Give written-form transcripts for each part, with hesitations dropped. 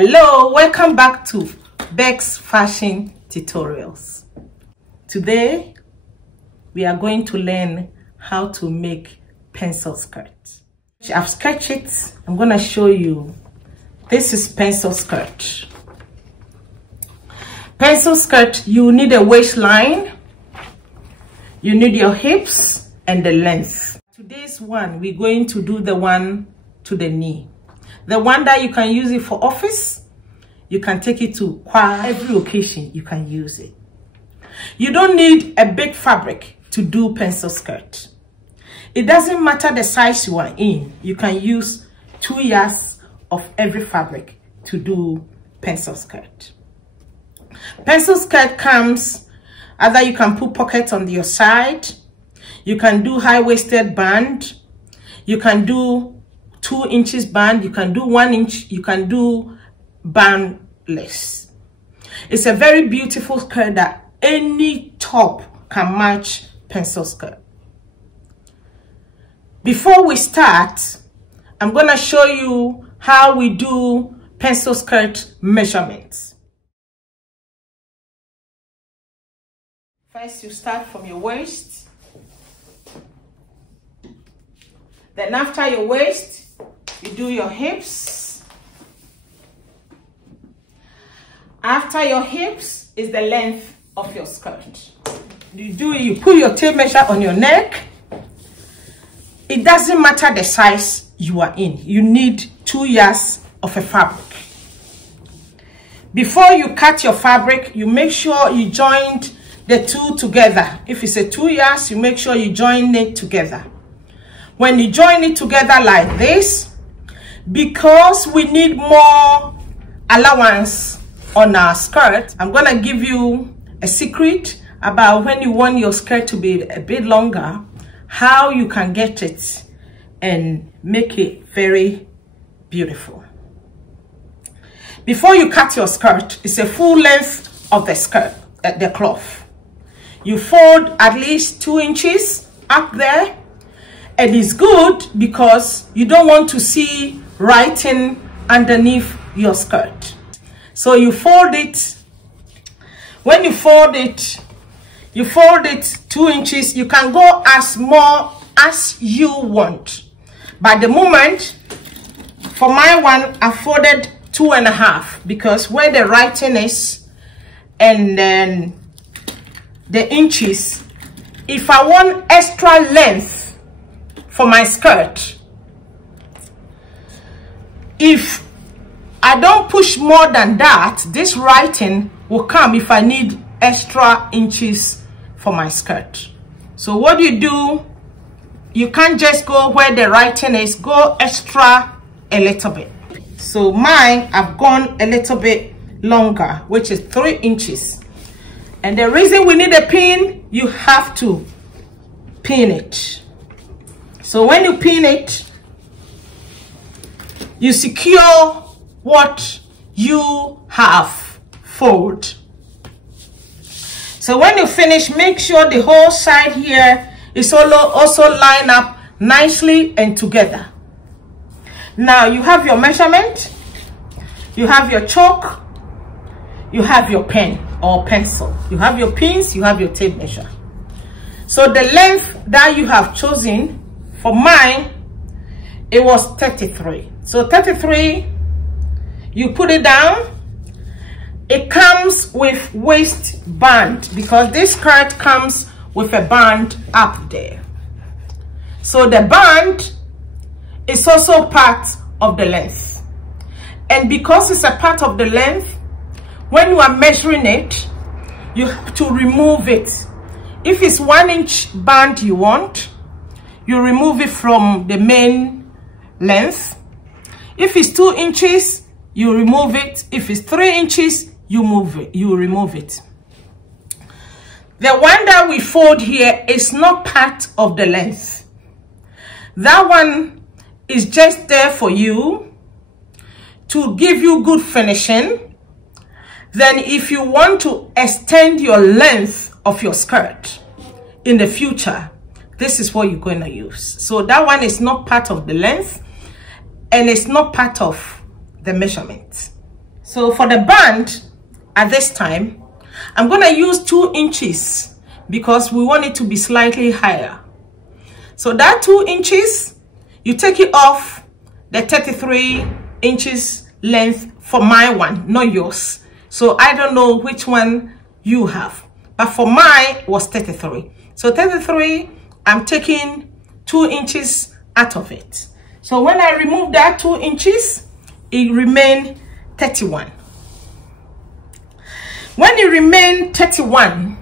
Hello, welcome back to Beck's Fashion Tutorials. Today we are going to learn how to make pencil skirt. I've sketched it. I'm going to show you. This is pencil skirt. Pencil skirt, you need a waistline, you need your hips and the length. Today's one, we're going to do the one to the knee. The one that you can use it for office, you can take it to every occasion, you can use it. You don't need a big fabric to do pencil skirt. It doesn't matter the size you are in. You can use 2 yards of every fabric to do pencil skirt. Pencil skirt comes, either you can put pockets on your side, you can do high-waisted band, you can do 2 inches band, you can do 1 inch, you can do bandless. It's a very beautiful skirt that any top can match pencil skirt. Before we start, I'm going to show you how we do pencil skirt measurements. First, you start from your waist. Then after your waist, you do your hips. After your hips is the length of your skirt. You put your tape measure on your neck. It doesn't matter the size you are in. You need 2 yards of a fabric. Before you cut your fabric, you make sure you join the two together. If it's a 2 yards, you make sure you join it together. When you join it together like this, because we need more allowance on our skirt, I'm going to give you a secret about when you want your skirt to be a bit longer, how you can get it and make it very beautiful. Before you cut your skirt, it's a full length of the skirt, the cloth. You fold at least 2 inches up there, and it's good because you don't want to see writing underneath your skirt. So you fold it. When you fold it 2 inches. You can go as more as you want. By the moment, for my one, I folded 2.5 because where the writing is and then the inches, if I want extra length for my skirt, if I don't push more than that, this writing will come if I need extra inches for my skirt. So what you do, you can't just go where the writing is, go extra a little bit. So mine, I've gone a little bit longer, which is 3 inches. And the reason we need a pin, you have to pin it. So when you pin it, you secure what you have folded. So when you finish, make sure the whole side here is also lined up nicely and together. Now you have your measurement, you have your chalk, you have your pen or pencil, you have your pins, you have your tape measure. So the length that you have chosen, for mine, it was 33. So 33, you put it down. It comes with waistband because this skirt comes with a band up there. So the band is also part of the length. And because it's a part of the length, when you are measuring it, you have to remove it. If it's 1 inch band you want, you remove it from the main length. If it's 2 inches, you remove it. If it's 3 inches, you remove it. The one that we fold here is not part of the length. That one is just there for you to give you good finishing. Then if you want to extend your length of your skirt in the future, this is what you're going to use. So that one is not part of the length and it's not part of the measurement. So for the band at this time, I'm going to use 2 inches because we want it to be slightly higher. So that 2 inches, you take it off the 33 inches length for my one, not yours. So I don't know which one you have, but for mine was 33. So 33, I'm taking 2 inches out of it. So when I remove that 2 inches, it remained 31. When it remained 31,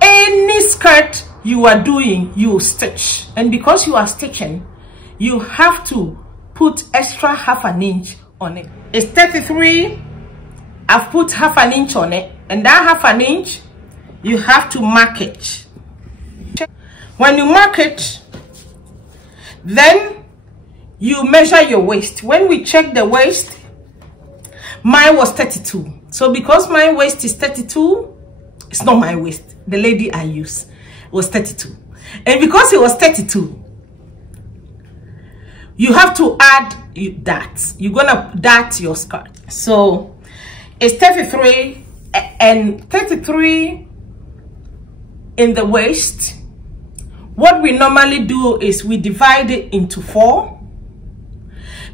any skirt you are doing, you stitch. And because you are stitching, you have to put extra half an inch on it. It's 33. I've put half an inch on it. And that half an inch, you have to mark it. When you mark it, then you measure your waist. When we check the waist, mine was 32. So because my waist is 32, it's not my waist. The lady I use was 32. And because it was 32, you have to add that. You're gonna dart your skirt. So it's 33 and 33 in the waist. What we normally do is we divide it into 4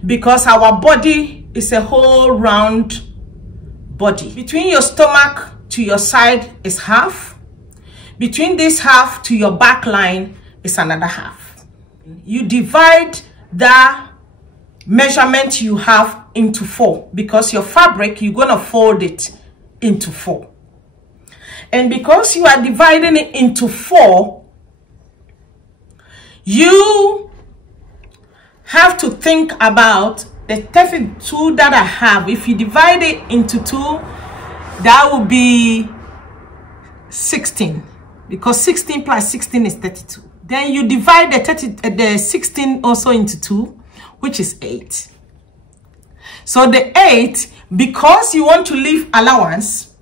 because our body is a whole round body. Between your stomach to your side is half. Between this half to your back line is another half. You divide the measurement you have into 4 because your fabric, you're going to fold it into 4. And because you are dividing it into 4, you have to think about the 32 that I have. If you divide it into 2, that will be 16 because 16 plus 16 is 32. Then you divide the 16 also into 2, which is 8. So the 8, because you want to leave allowance,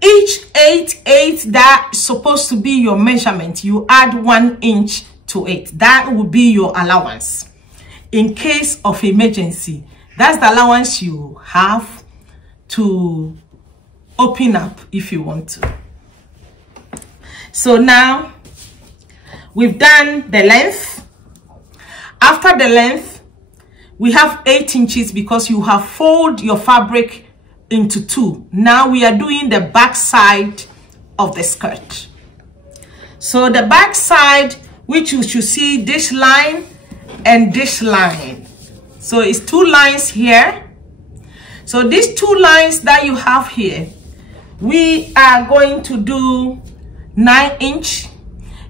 each 8 that is supposed to be your measurement, you add 1 inch to it. That will be your allowance in case of emergency. That's the allowance you have to open up if you want to. So now we've done the length. After the length, we have 8 inches because you have folded your fabric into 2. Now we are doing the back side of the skirt. So the back side, which you should see this line and this line. So it's 2 lines here. So these 2 lines that you have here, we are going to do 9 inch.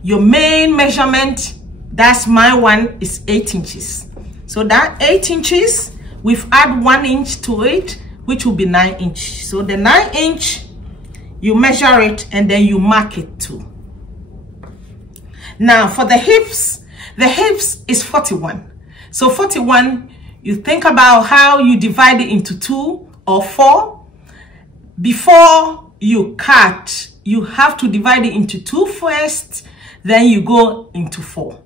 Your main measurement, that's my one, is 8 inches. So that 8 inches, we've add 1 inch to it, which will be 9 inch. So the 9 inch, you measure it and then you mark it too. Now for the hips is 41. So 41, you think about how you divide it into 2 or 4. Before you cut, you have to divide it into 2 first, then you go into 4.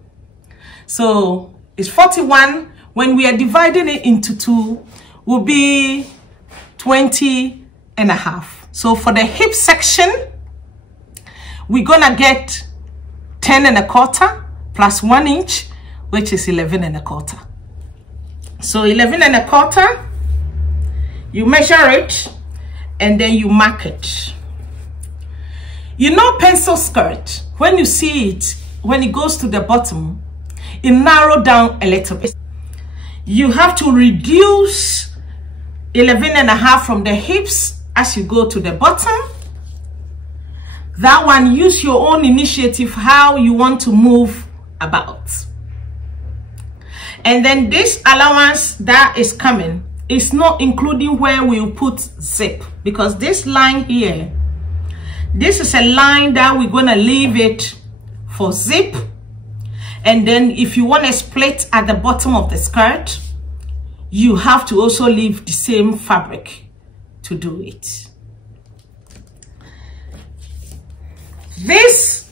So it's 41. When we are dividing it into 2, will be 20.5. So for the hip section, we're gonna get 10.25 plus 1 inch, which is 11.25. So 11.25, you measure it and then you mark it. You know, pencil skirt, when you see it, when it goes to the bottom, it narrows down a little bit. You have to reduce 11.5 from the hips as you go to the bottom. That one, use your own initiative how you want to move about. And then this allowance that is coming is not including where we'll put zip, because this line here, this is a line that we're going to leave it for zip. And then if you want to split at the bottom of the skirt, you have to also leave the same fabric to do it. This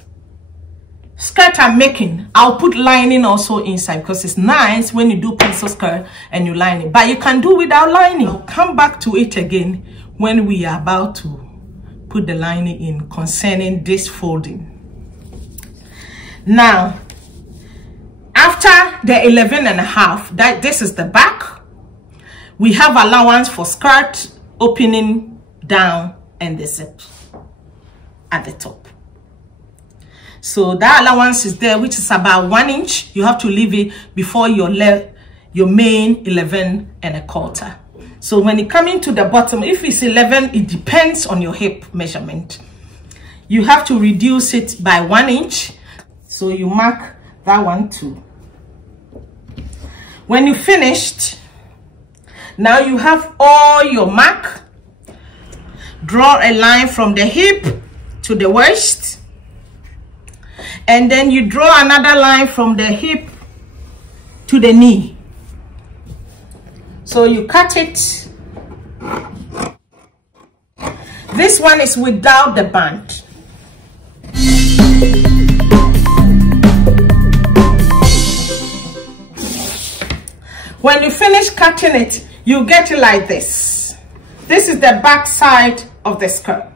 skirt I'm making, I'll put lining also inside, because it's nice when you do pencil skirt and you line it, but you can do without lining. I'll come back to it again when we are about to put the lining in concerning this folding. Now, after the 11.5, that this is the back, we have allowance for skirt opening down and the zip at the top. So that allowance is there, which is about 1 inch. You have to leave it before your main 11.25. So when it comes to the bottom, if it's 11, it depends on your hip measurement. You have to reduce it by 1 inch. So you mark that one too. When you finished, now you have all your mark. Draw a line from the hip to the waist, and then you draw another line from the hip to the knee. So you cut it. This one is without the band. When you finish cutting it, you get it like this. This is the back side of the skirt.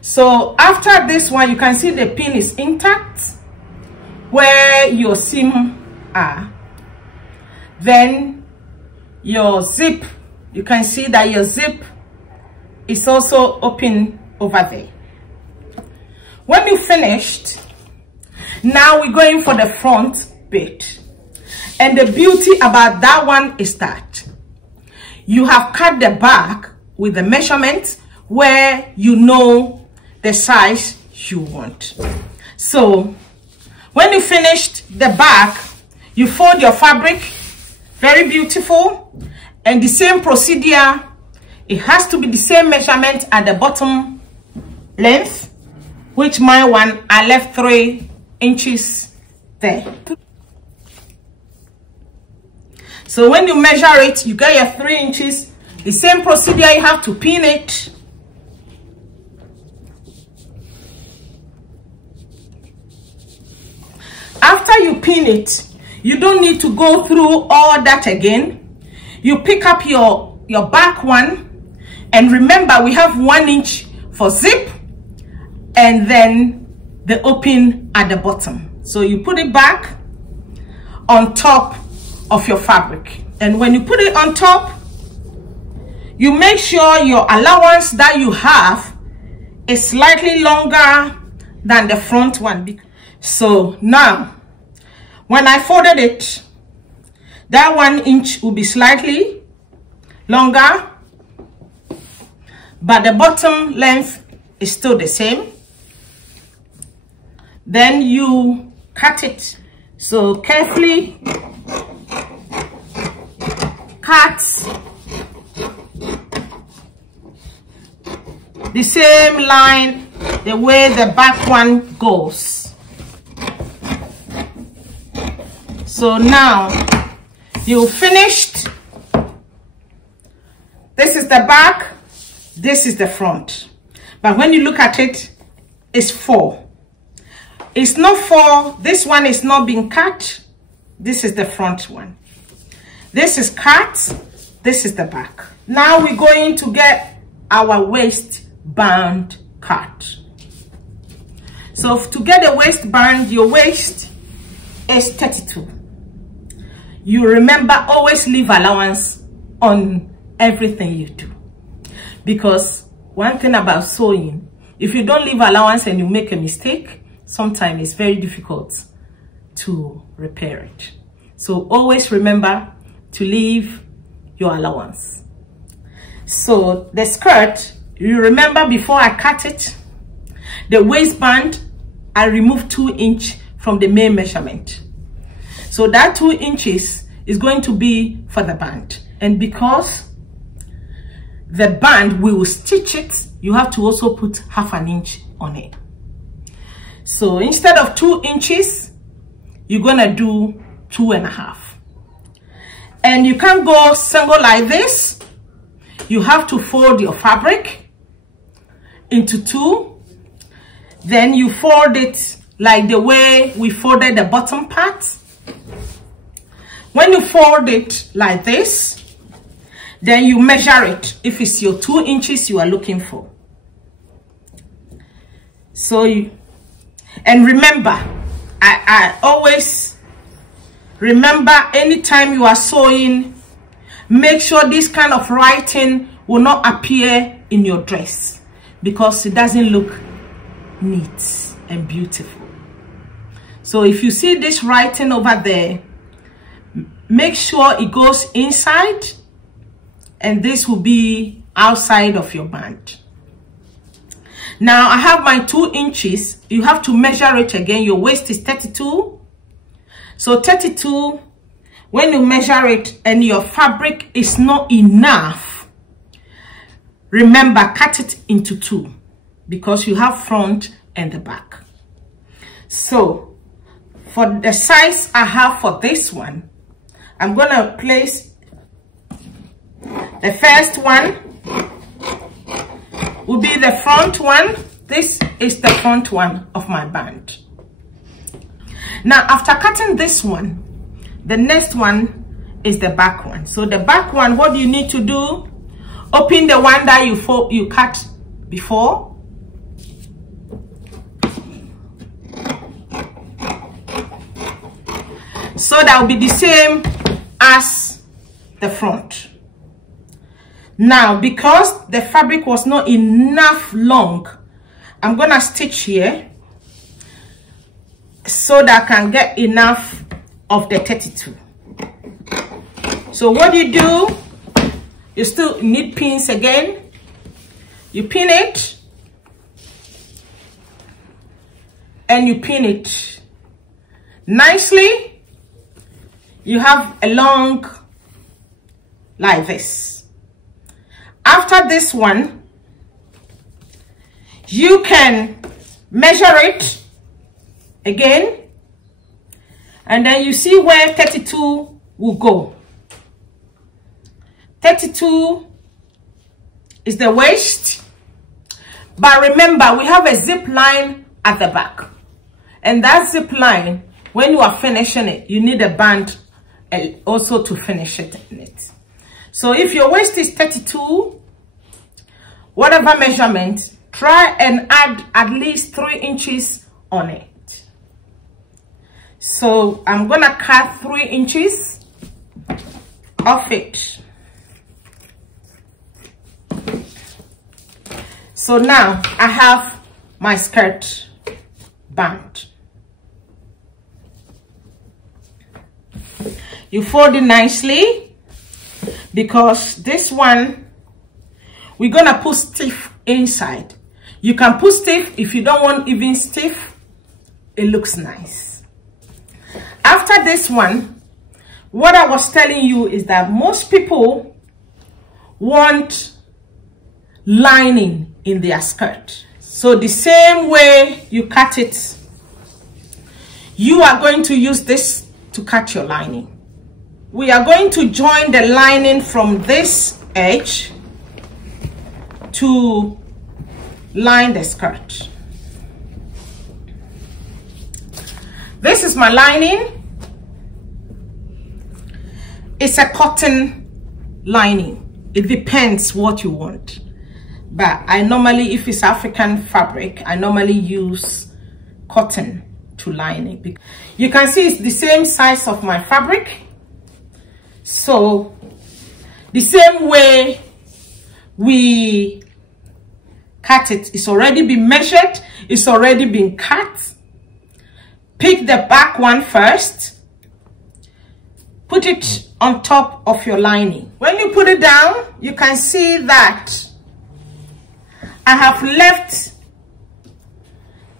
So after this one, you can see the pin is intact where your seam are. Then your zip, you can see that your zip is also open over there. When you finished, now we're going for the front bit. And the beauty about that one is that you have cut the back with the measurement where you know the size you want. So when you finished the back, you fold your fabric, very beautiful, and the same procedure. It has to be the same measurement at the bottom length, which my one I left 3 inches there. So when you measure it, you get your 3 inches. The same procedure, you have to pin it. After you pin it, you don't need to go through all that again. You pick up your back one, and remember we have 1 inch for zip and then the open at the bottom. So you put it back on top of your fabric, and when you put it on top, you make sure your allowance that you have is slightly longer than the front one. So now when I folded it, that 1 inch will be slightly longer, but the bottom length is still the same. Then you cut it. So carefully cut the same line the way the back one goes. So now you finished. This is the back, this is the front. But when you look at it, it's 4. It's not 4. This one is not being cut. This is the front one. This is cut. This is the back. Now we're going to get our waistband cut. So to get a waistband, your waist is 32. You remember, always leave allowance on everything you do, because one thing about sewing, if you don't leave allowance and you make a mistake, sometimes it's very difficult to repair it. So always remember to leave your allowance. So the skirt, you remember before I cut it, the waistband, I removed 2 inches from the main measurement. So that 2 inches is going to be for the band. And because the band, we will stitch it, you have to also put ½ inch on it. So instead of 2 inches, you're gonna do 2.5. And you can't go single like this. You have to fold your fabric into 2. Then you fold it like the way we folded the bottom part. When you fold it like this, then you measure it if it's your 2 inches you are looking for. So and remember, I always remember, anytime you are sewing, make sure this kind of writing will not appear in your dress, because it doesn't look neat and beautiful. So if you see this writing over there, make sure it goes inside, and this will be outside of your band. Now I have my 2 inches. You have to measure it again. Your waist is 32. So 32, when you measure it and your fabric is not enough, remember, cut it into 2, because you have front and the back. So for the size I have for this one, I'm gonna place the first one will be the front one. This is the front one of my band. Now after cutting this one, the next one is the back one. So the back one, what do you need to do? Open the one that you cut before. So that will be the same as the front. Now, because the fabric was not enough long, I'm gonna stitch here so that I can get enough of the 32. So what do? You still need pins again. You pin it and you pin it nicely. You have a long like this. After this one, you can measure it again, and then you see where 32 will go. 32 is the waist, but remember, we have a zip line at the back, and that zip line, when you are finishing it, you need a band also to finish it in it. So if your waist is 32, whatever measurement, try and add at least 3 inches on it. So I'm gonna cut 3 inches off it. So now I have my skirt band. You fold it nicely, because this one we're gonna put stiff inside. You can put stiff if you don't want even stiff. It looks nice. After this one, what I was telling you is that most people want lining in their skirt. So the same way you cut it, you are going to use this to cut your lining. We are going to join the lining from this edge to line the skirt. This is my lining. It's a cotton lining. It depends what you want. But I normally, if it's African fabric, I normally use cotton to line it. You can see it's the same size of my fabric. So the same way we cut it, it's already been measured, it's already been cut. Pick the back one first, put it on top of your lining. When you put it down, you can see that I have left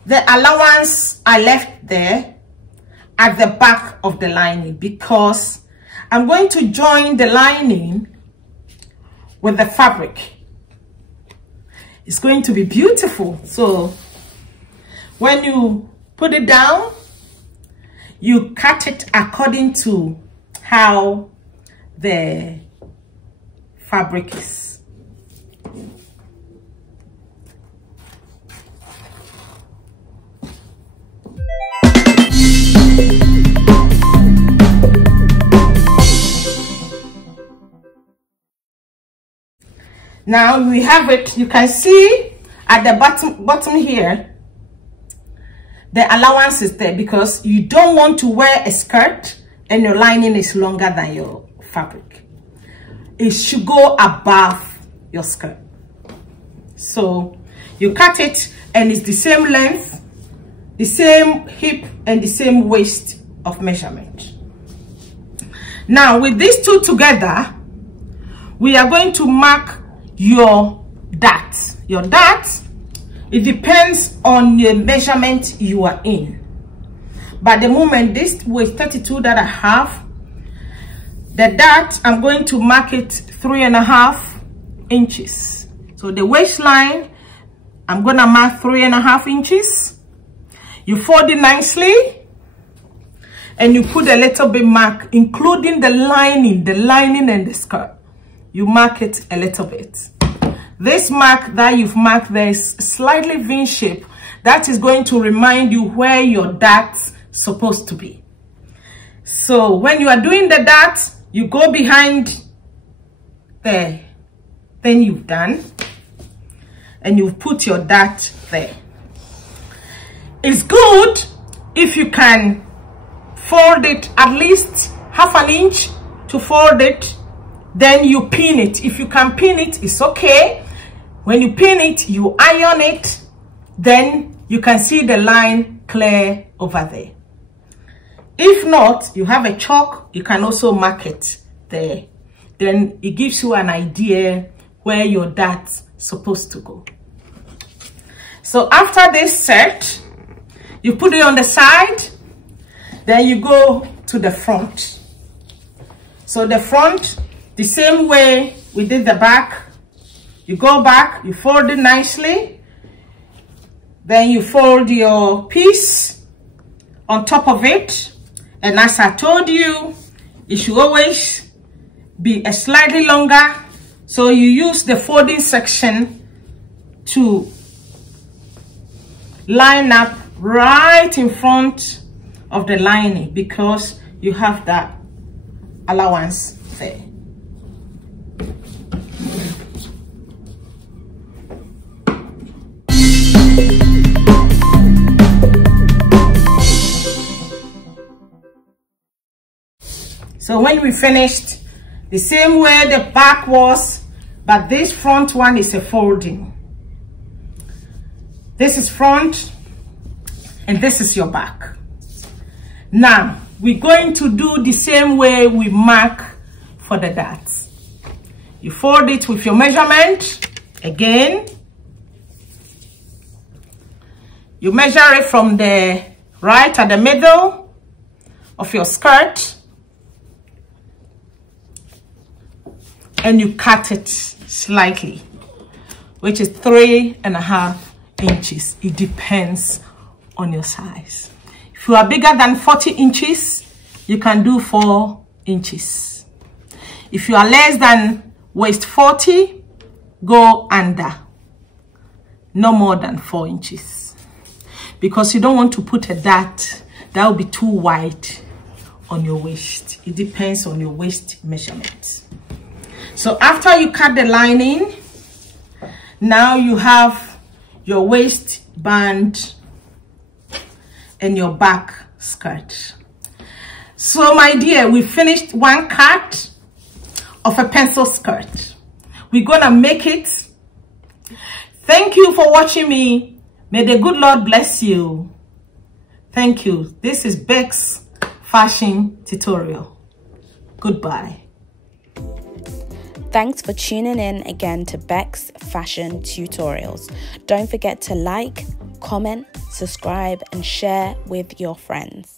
the allowance I left there at the back of the lining, because I'm going to join the lining with the fabric. It's going to be beautiful. So when you put it down, you cut it according to how the fabric is. Now we have it. You can see at the bottom here, the allowance is there because you don't want to wear a skirt and your lining is longer than your fabric. It should go above your skirt. So you cut it and it's the same length, the same hip and the same waist of measurement. Now with these two together, we are going to mark your dart. Your dart, it depends on the measurement you are in. But the moment this waist 32 that I have, the dart, I'm going to mark it 3.5 inches. So the waistline, I'm gonna mark 3.5 inches. You fold it nicely and you put a little bit mark, including the lining and the skirt. You mark it a little bit. This mark that you've marked there is slightly V shape. That is going to remind you where your dart's supposed to be. So when you are doing the dart, you go behind there. Then you've done. And you put your dart there. It's good if you can fold it at least 1/2 inch to fold it. Then you pin it. If you can pin it, it's okay. When you pin it, you iron it. Then you can see the line clear over there. If not, you have a chalk, you can also mark it there. Then it gives you an idea where your dart's supposed to go. So after this set, you put it on the side, then you go to the front. So the front, the same way we did the back, you go back, you fold it nicely, then you fold your piece on top of it, and as I told you, it should always be a slightly longer, so you use the folding section to line up right in front of the lining because you have that allowance there. So when we finished, the same way the back was, but this front one is a folding. This is front and this is your back. Now we're going to do the same way we mark for the darts. You fold it with your measurement again. You measure it from the right at the middle of your skirt and you cut it slightly, which is 3.5 inches. It depends on your size. If you are bigger than 40 inches, you can do 4 inches. If you are less than waist 40, go under, no more than 4 inches, because you don't want to put a dart that will be too wide on your waist. It depends on your waist measurement. So after you cut the lining, now you have your waistband and your back skirt. So my dear, we finished one cut of a pencil skirt. We're gonna make it. Thank you for watching me. May the good Lord bless you. Thank you. This is Beck's fashion tutorial. Goodbye. Thanks for tuning in again to Beck's Fashion Tutorials. Don't forget to like, comment, subscribe, and share with your friends.